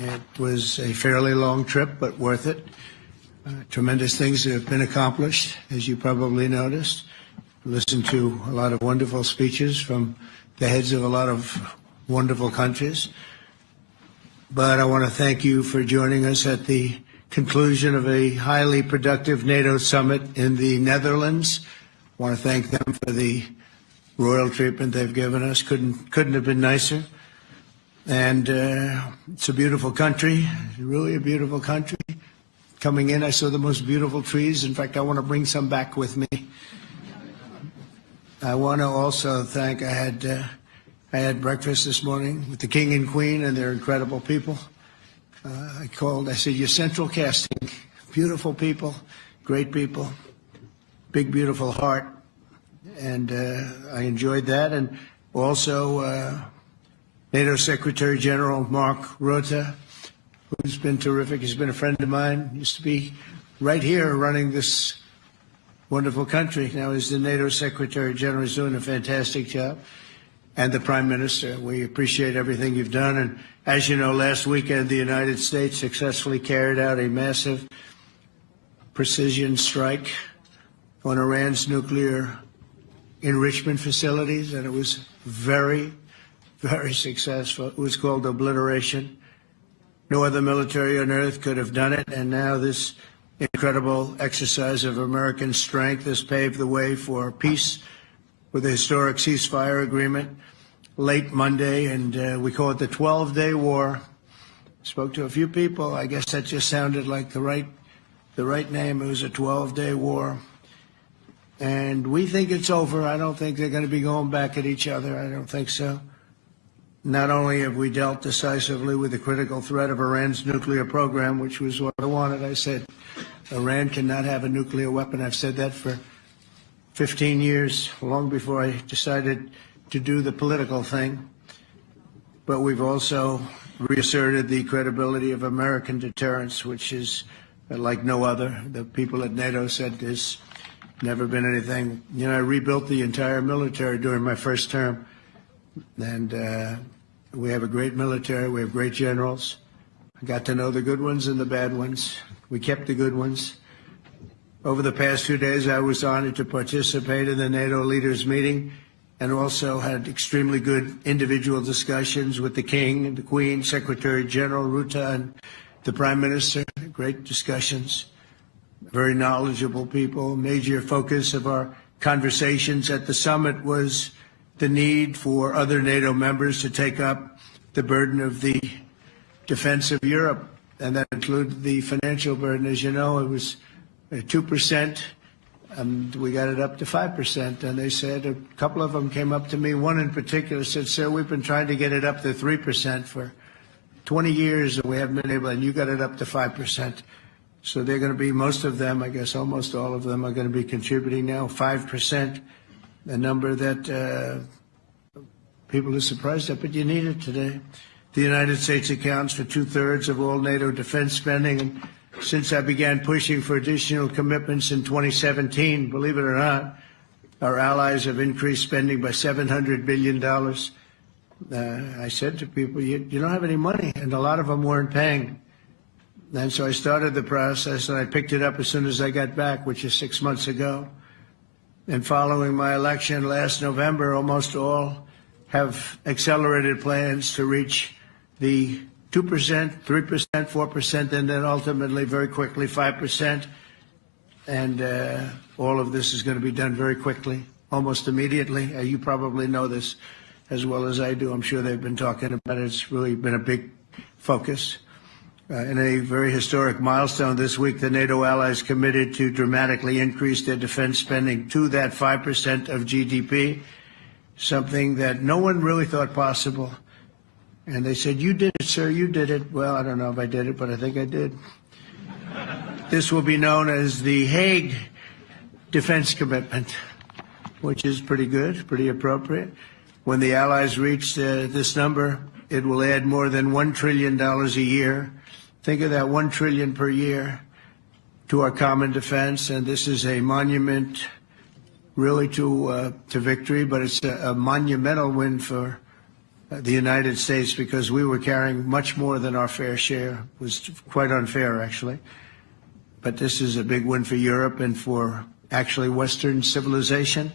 It was a fairly long trip, but worth it. Tremendous things have been accomplished, as you probably noticed. Listened to a lot of wonderful speeches from the heads of a lot of wonderful countries. But I want to thank you for joining us at the conclusion of a highly productive NATO summit in the Netherlands. I want to thank them for the royal treatment they've given us. Couldn't have been nicer. And it's a beautiful country, really a beautiful country. Coming in, I saw the most beautiful trees. In fact, I want to bring some back with me. I want to also thank, I had breakfast this morning with the King and Queen, and they're incredible people. I said, you're central casting. Beautiful people, great people, big, beautiful heart. And I enjoyed that. And also NATO Secretary General Mark Rutte, who's been terrific. He's been a friend of mine. Used to be right here running this wonderful country. Now he's the NATO Secretary General. He's doing a fantastic job. And the Prime Minister, we appreciate everything you've done. And as you know, last weekend, the United States successfully carried out a massive precision strike on Iran's nuclear enrichment facilities, and it was very, very successful. It was called obliteration. No other military on earth could have done it, and now this incredible exercise of American strength has paved the way for peace with a historic ceasefire agreement late Monday, and we call it the 12-day war. Spoke to a few people. I guess that just sounded like the right name. It was a 12-day war. And we think it's over. I don't think they're going to be going back at each other. I don't think so. Not only have we dealt decisively with the critical threat of Iran's nuclear program, which was what I wanted. I said, Iran cannot have a nuclear weapon. I've said that for 15 years, long before I decided to do the political thing. But we've also reasserted the credibility of American deterrence, which is like no other. The people at NATO said there's never been anything. You know, I rebuilt the entire military during my first term. And we have a great military. We have great generals. I got to know the good ones and the bad ones. We kept the good ones. Over the past 2 days, I was honored to participate in the NATO leaders meeting and also had extremely good individual discussions with the King and the Queen, Secretary General Rutte, and the Prime Minister. Great discussions. Very knowledgeable people. Major focus of our conversations at the summit was the need for other NATO members to take up the burden of the defense of Europe, and that included the financial burden. As you know, it was 2%, and we got it up to 5%. And they said, a couple of them came up to me, one in particular said, sir, we've been trying to get it up to 3% for 20 years, and we haven't been able, and you got it up to 5%. So they're going to be, most of them, I guess almost all of them, are going to be contributing now, 5%. A number that people are surprised at, but you need it today. The United States accounts for 2/3 of all NATO defense spending, and since I began pushing for additional commitments in 2017, believe it or not, our allies have increased spending by $700 billion. I said to people, you don't have any money, and a lot of them weren't paying. And so I started the process, and I picked it up as soon as I got back, which is 6 months ago. And following my election last November, almost all have accelerated plans to reach the 2%, 3%, 4%, and then ultimately, very quickly, 5%. And all of this is going to be done very quickly, almost immediately. You probably know this as well as I do. I'm sure they've been talking about it. It's really been a big focus. In a very historic milestone this week, the NATO allies committed to dramatically increase their defense spending to that 5% of GDP, something that no one really thought possible. And they said, you did it, sir, you did it. Well, I don't know if I did it, but I think I did. This will be known as the HEG Defense Commitment, which is pretty good, pretty appropriate. When the allies reach this number, it will add more than $1 trillion a year. Think of that, $1 trillion per year to our common defense, and this is a monument really to victory, but it's a monumental win for the United States, because we were carrying much more than our fair share. It was quite unfair, actually. But this is a big win for Europe and for actually Western civilization.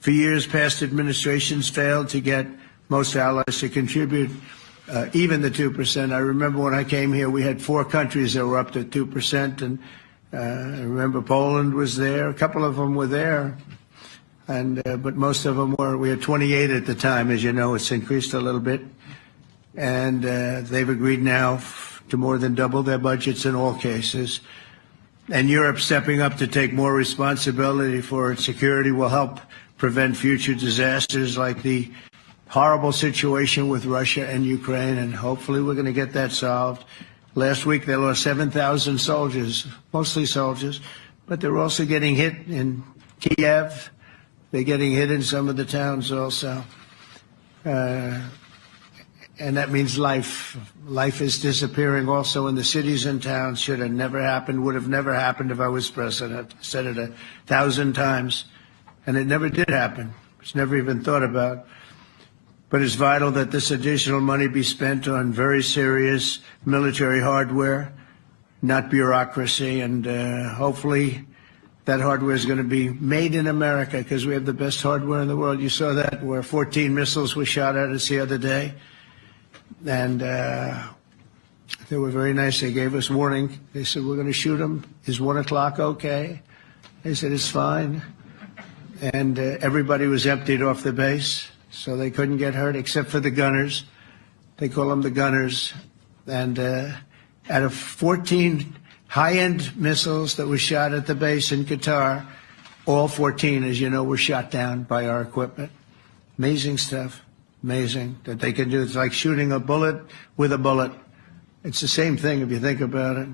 For years, past administrations failed to get most allies to contribute even the 2%. I remember when I came here, we had 4 countries that were up to 2%, and I remember Poland was there. A couple of them were there, and but most of them were. We had 28 at the time, as you know. It's increased a little bit, and they've agreed now to more than double their budgets in all cases. And Europe stepping up to take more responsibility for its security will help prevent future disasters like the horrible situation with Russia and Ukraine, and hopefully we're going to get that solved. Last week they lost 7,000 soldiers, mostly soldiers, but they're also getting hit in Kiev. They're getting hit in some of the towns also. And that means life. Life is disappearing also in the cities and towns. Should have never happened, would have never happened if I was president. I said it 1,000 times, and it never did happen. It's never even thought about. But it's vital that this additional money be spent on very serious military hardware, not bureaucracy, and hopefully that hardware is going to be made in America, because we have the best hardware in the world. You saw that, where 14 missiles were shot at us the other day, and they were very nice. They gave us warning. They said, we're going to shoot them. Is 1 o'clock okay? They said, it's fine. And everybody was emptied off the base, so they couldn't get hurt except for the gunners. They call them the gunners. And out of 14 high-end missiles that were shot at the base in Qatar, all 14, as you know, were shot down by our equipment. Amazing stuff. Amazing that they can do. It's like shooting a bullet with a bullet. It's the same thing if you think about it.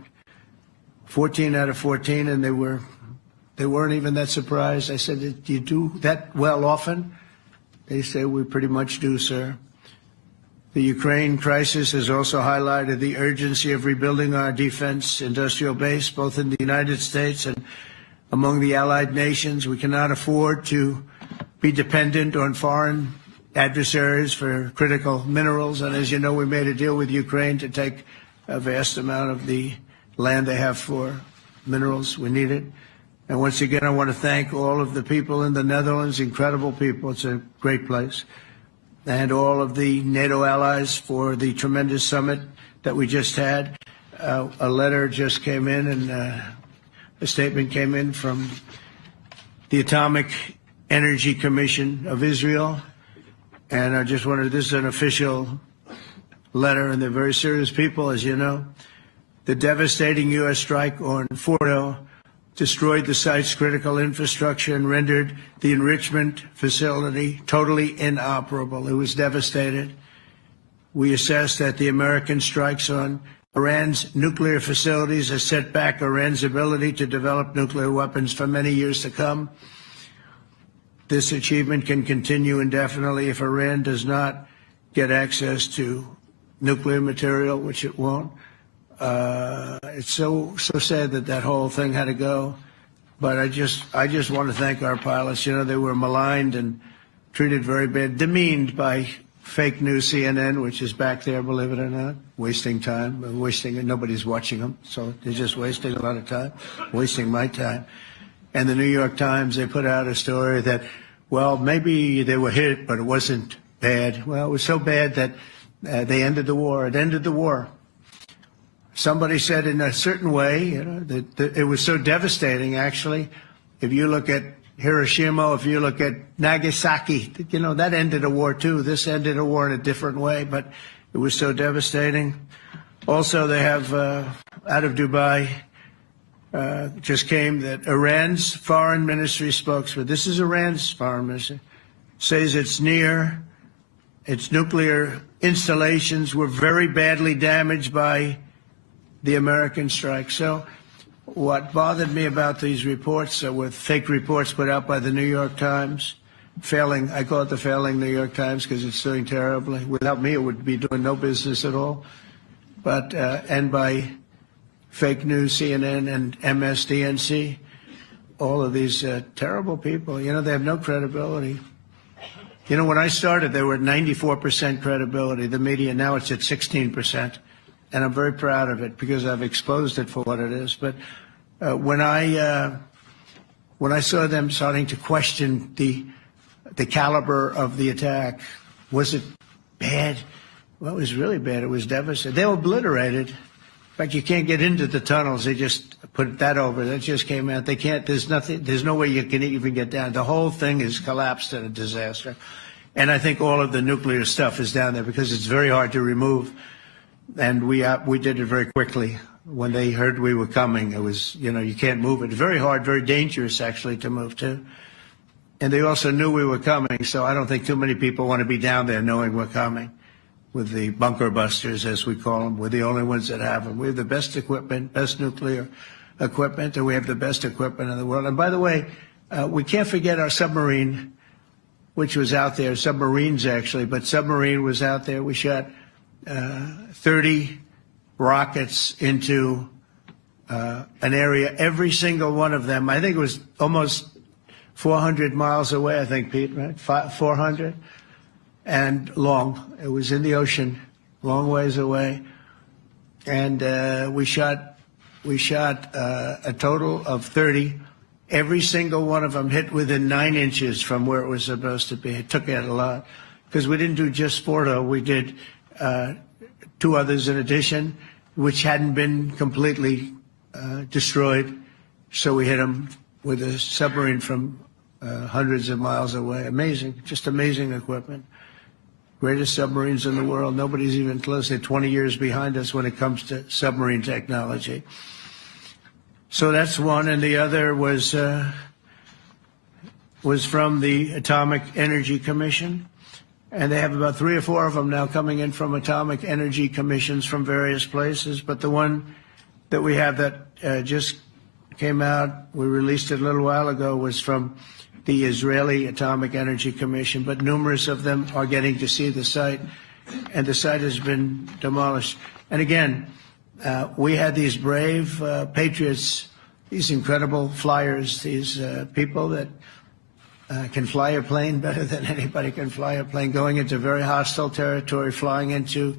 14 out of 14, and they weren't even that surprised. I said, do you do that well often? They say, we pretty much do, sir. The Ukraine crisis has also highlighted the urgency of rebuilding our defense industrial base, both in the United States and among the allied nations. We cannot afford to be dependent on foreign adversaries for critical minerals. And as you know, we made a deal with Ukraine to take a vast amount of the land they have for minerals. We need it. And once again, I want to thank all of the people in the Netherlands, incredible people. It's a great place. And all of the NATO allies for the tremendous summit that we just had. A letter just came in, and a statement came in from the Atomic Energy Commission of Israel. And I just wanted, this is an official letter, and they're very serious people, as you know. The devastating U.S. strike on Fordo destroyed the site's critical infrastructure and rendered the enrichment facility totally inoperable. It was devastated. We assess that the American strikes on Iran's nuclear facilities has set back Iran's ability to develop nuclear weapons for many years to come. This achievement can continue indefinitely if Iran does not get access to nuclear material, which it won't. It's so sad that that whole thing had to go, but I just want to thank our pilots. You know, they were maligned and treated very bad, demeaned by fake news CNN, which is back there, believe it or not, wasting time, wasting it. Nobody's watching them, so they're just wasting a lot of time, wasting my time. And the New York Times, they put out a story that, well, maybe they were hit, but it wasn't bad. Well, it was so bad that they ended the war. It ended the war. Somebody said in a certain way, you know, that it was so devastating, actually. If you look at Hiroshima, if you look at Nagasaki, you know, that ended a war too. This ended a war in a different way, but it was so devastating. Also, they have, out of Dubai, just came that Iran's foreign ministry spokesman, this is Iran's foreign ministry, says its nuclear installations were very badly damaged by the American strike. So what bothered me about these reports with fake reports put out by the New York Times, failing, I call it the failing New York Times because it's doing terribly. Without me, it would be doing no business at all. But, and by fake news, CNN and MSDNC, all of these terrible people, you know, they have no credibility. You know, when I started, they were at 94% credibility, the media. Now it's at 16%. And I'm very proud of it because I've exposed it for what it is. But when I saw them starting to question the caliber of the attack, was it bad? Well, it was really bad. It was devastating. They were obliterated. In fact, you can't get into the tunnels. They just put that over. That just came out. They can't. There's nothing. There's no way you can even get down. The whole thing is collapsed in a disaster. And I think all of the nuclear stuff is down there because it's very hard to remove. And we did it very quickly. When they heard we were coming, it was, you know, you can't move it. Very hard, very dangerous, actually, to move to. And they also knew we were coming, so I don't think too many people want to be down there knowing we're coming. With the bunker busters, as we call them, we're the only ones that have them. We have the best equipment, best nuclear equipment, and we have the best equipment in the world. And by the way, we can't forget our submarine, which was out there, submarines actually, but submarine was out there. We shot 30 rockets into an area, every single one of them. I think it was almost 400 miles away, I think, Pete, right? 400? And long. It was in the ocean, long ways away. And we shot a total of 30. Every single one of them hit within 9 inches from where it was supposed to be. It took out a lot because we didn't do just 4, though. We did 2 others in addition, which hadn't been completely destroyed. So we hit them with a submarine from hundreds of miles away. Amazing, just amazing equipment. Greatest submarines in the world. Nobody's even close. They're 20 years behind us when it comes to submarine technology. So that's one, and the other was from the Atomic Energy Commission, and they have about 3 or 4 of them now coming in from atomic energy commissions from various places. But the one that we have that just came out, we released it a little while ago, was from the Israeli Atomic Energy Commission, but numerous of them are getting to see the site, and the site has been demolished. And again, we had these brave patriots, these incredible flyers, these people that can fly a plane better than anybody can fly a plane, going into very hostile territory, flying into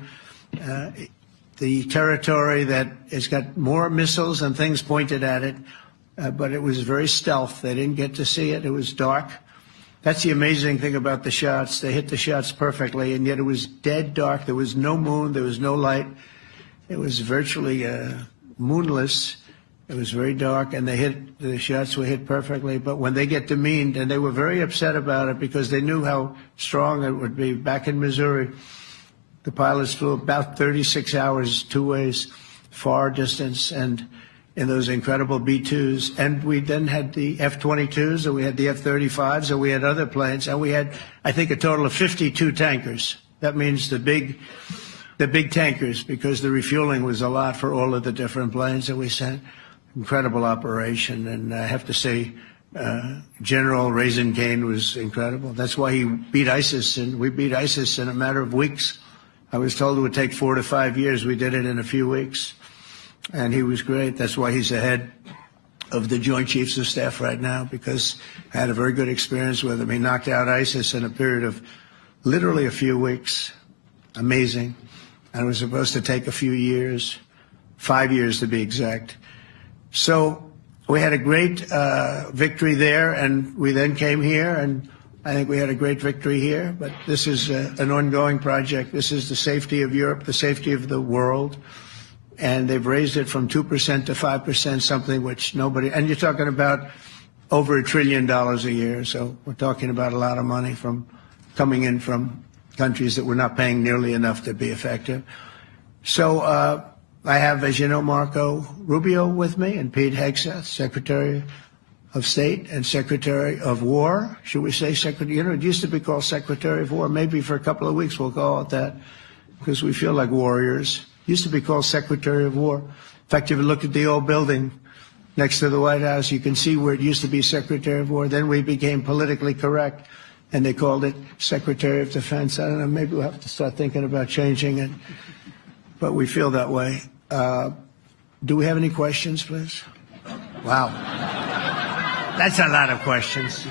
the territory that has got more missiles and things pointed at it. But it was very stealth. They didn't get to see it. It was dark. That's the amazing thing about the shots. They hit the shots perfectly, and yet it was dead dark. There was no moon. There was no light. It was virtually moonless. It was very dark, and the shots were hit perfectly. But when they get demeaned, and they were very upset about it because they knew how strong it would be. Back in Missouri, the pilots flew about 36 hours, 2 ways, far distance, and in those incredible B-2s. And we then had the F-22s, and we had the F-35s, and we had other planes, and we had, I think, a total of 52 tankers. That means the big tankers, because the refueling was a lot for all of the different planes that we sent. Incredible operation, and I have to say, General Raisin Kane was incredible. That's why he beat ISIS, and we beat ISIS in a matter of weeks. I was told it would take 4 to 5 years. We did it in a few weeks. And he was great. That's why he's the head of the Joint Chiefs of Staff right now, because I had a very good experience with him. He knocked out ISIS in a period of literally a few weeks. Amazing. And it was supposed to take a few years, 5 years to be exact. So we had a great victory there, and we then came here, and I think we had a great victory here. But this is an ongoing project. This is the safety of Europe, the safety of the world. And they've raised it from 2% to 5%, something which nobody, and you're talking about over $1 trillion a year. So we're talking about a lot of money from coming in from countries that were not paying nearly enough to be effective. So I have, as you know, Marco Rubio with me, and Pete Hegseth, Secretary of State and Secretary of War. Should we say Secretary? You know, it used to be called Secretary of War. Maybe for a couple of weeks we'll call it that, because we feel like warriors. Used to be called Secretary of War. In fact, if you look at the old building next to the White House, you can see where it used to be Secretary of War. Then we became politically correct, and they called it Secretary of Defense. I don't know, maybe we'll have to start thinking about changing it, but we feel that way. Do we have any questions, please? Wow. That's a lot of questions.